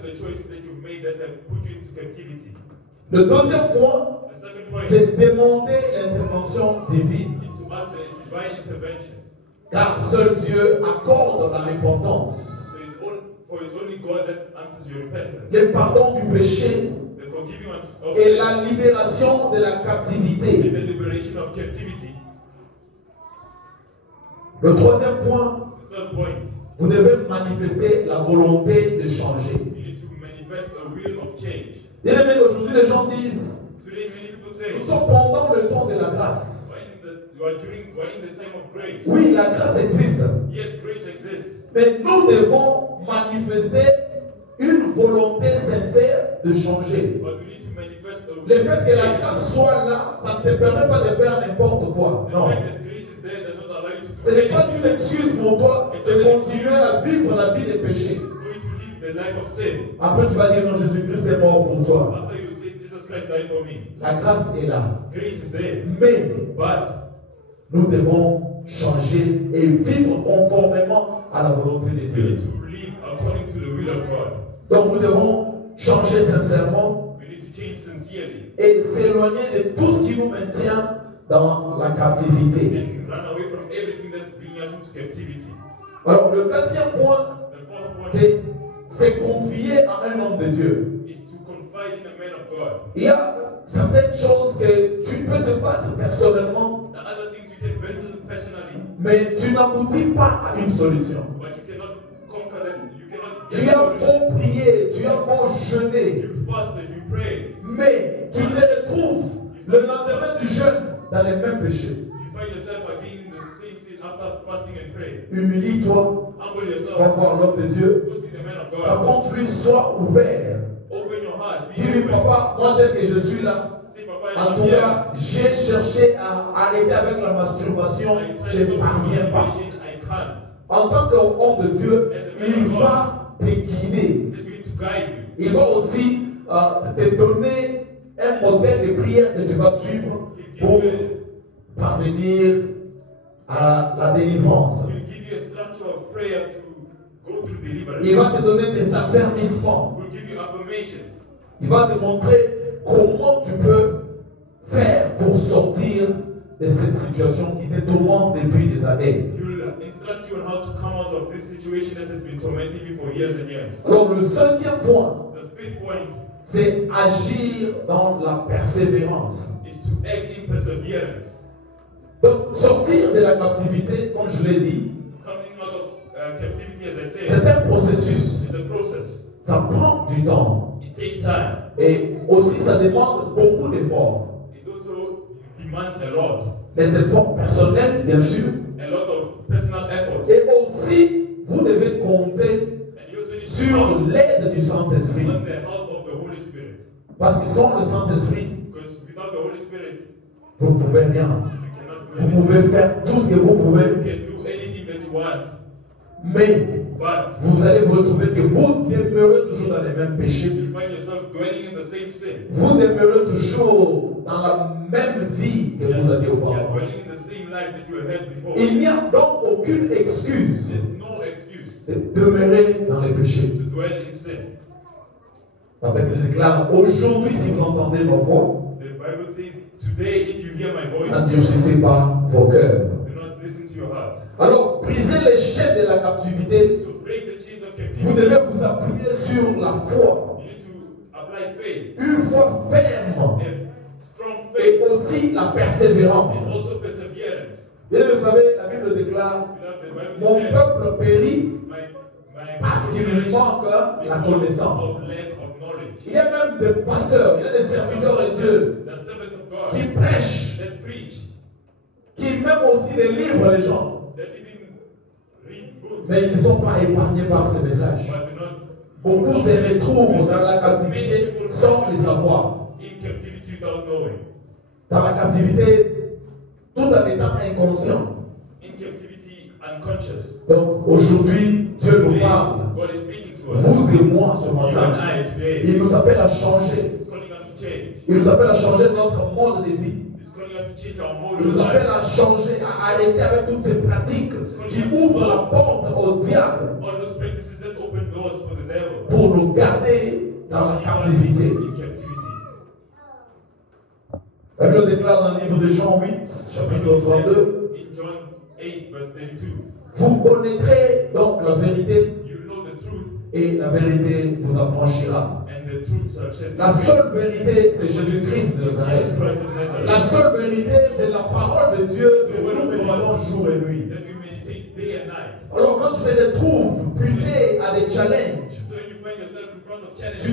to the choices that you've made that have put you into captivity. Le deuxième point, The second point c'est demander l'intervention divine. is to ask the divine intervention. Car seul Dieu accorde la repentance, For it's only God that answers your repentance. le pardon du péché The forgiving of et sin la libération de la and captivité. the liberation of captivity. Le troisième point, The third point, vous devez manifester la volonté de changer. you need to manifest a will of change. Bien aimé, aujourd'hui les gens disent, Today many people say, nous sommes pendant le temps de la grâce. we're in the time of grace. Oui, la grâce existe, Yes, grace exists. mais nous devons manifester une volonté sincère de changer. But we need to manifest a will Le of fait que la change. grâce soit là, ça ne te permet pas de faire n'importe quoi. The Non. fact that grace is there does not allow you to Ce do n'est pas anything. une excuse pour toi de continuer à vivre la vie des péchés. For you to live the life of sin. Après, tu vas dire non, Jésus-Christ est mort pour toi. After you say Jesus Christ died for me. La grâce est là. Grace is there. Mais But nous devons changer et vivre conformément à la volonté de we Dieu. need to live according to the will of God. Donc nous devons changer sincèrement We need to change sincerely et s'éloigner de tout ce qui nous maintient dans la captivité. and run away from everything that's bringing us into captivity. Alors le quatrième point, The fourth point c'est confier à un homme de Dieu. is to confide in a man of God. Il y a certaines choses que tu peux te battre personnellement, The other things you can battle personally, mais tu n'aboutis pas à une solution. but you cannot conquer that. You cannot Tu get as a solution. beau prier, tu as beau jeûner, You fasted, you prayed. mais tu te retrouves le lendemain du jeûne dans les mêmes péchés. You find yourself again in the same sin after fasting and praying. Humilie-toi, Humble va yourself. voir l'homme de Dieu. Go see the man of God. Raconte-lui, sois ouvert. Open your heart. Be Dis-lui, open. papa, moi tel que je suis là, Say, Papa, en I'm tout here. cas, j'ai cherché à arrêter avec la masturbation, I je tried ne to parviens pas. I can't. En tant qu'homme de Dieu, il va te guider. It's going to guide you. Il va aussi te donner un modèle de prière que tu vas suivre pour parvenir à la délivrance. He will give you a structure of prayer to go through deliverance. Il va te donner des affermissements. He will give you affirmations. Il va te montrer comment tu peux faire pour sortir de cette situation qui te tourmente depuis des années. He will instruct you on how to come out of this situation that has been tormenting you for years and years. Alors le cinquième point, The fifth point c'est agir dans la persévérance. is to act in perseverance. Donc sortir de la captivité, comme je l'ai dit, Coming out of captivity, as I c'est say, un processus. is a process. Ça prend du temps. It takes time. Et aussi ça demande beaucoup d'efforts. It also demands a lot. Des efforts personnels, bien sûr. A lot of personal efforts. Et aussi, vous devez compter And you also need to sur count l'aide du Saint-Esprit. on the help of the Holy Spirit. Parce que sans le Saint-Esprit, Because without the Holy Spirit, vous ne pouvez rien. you cannot do Vous anything. pouvez faire tout ce que vous You pouvez, can do anything that you want. mais But vous allez vous retrouver que vous demeurez toujours dans les mêmes péchés. you find yourself dwelling in the same sin. Vous demeurez toujours dans la même vie que vous aviez You are auparavant. dwelling in the same life that you had before. Il n'y a donc aucune excuse There's no excuse de demeurer dans les péchés. to dwell in sin. La Bible déclare, aujourd'hui si vous entendez ma voix, The Bible says, today if you hear my voice, n'endurcissez pas vos cœurs. do not listen to your heart. Alors, brisez les chaînes de la captivité. So break the chains of Vous captivity. devez vous appuyer sur la foi. You need to apply faith. Une foi ferme. A strong Et faith aussi la persévérance. is also perseverance. Bien, vous savez, la Bible déclare, Beloved, the Bible mon declares, peuple périt my parce qu'il lui manque la connaissance. of lack of knowledge. Il y a même des pasteurs, il y a des serviteurs de Dieu The servants of God qui prêchent, that preach, qui même aussi délivrent les gens. that even read books, Mais ils ne sont pas épargnés par ces messages. but do not Beaucoup se retrouvent dans la captivité sans le savoir. in captivity without knowing. Dans la captivité, tout en étant inconscient. In captivity, unconscious. Donc aujourd'hui, Dieu nous Today, parle, God is speaking to us. vous et moi ce You and matin. I today. Il nous appelle à changer. He's calling us to change. Il nous appelle à changer notre mode de vie. He's calling us to change our mode Il of nous appelle life. à changer, à arrêter avec toutes ces pratiques qui ouvrent la porte au diable All those practices that open doors for the devil pour pour nous garder dans la captivité. In captivity. La Bible déclare dans le livre de Jean 8, chapitre 32, In John 8, verse 32, vous connaîtrez donc la vérité you know the truth, et la vérité vous affranchira. and the truth shall set La you free. seule vérité, c'est Jésus-Christ de Jesus Nazareth. Christ of Nazareth. La seule vérité, c'est la parole de Dieu que nous méditons jour et nuit. That you meditate day and night. Alors quand tu te trouves buté à des challenges, So when you find yourself in front of tu challenges, te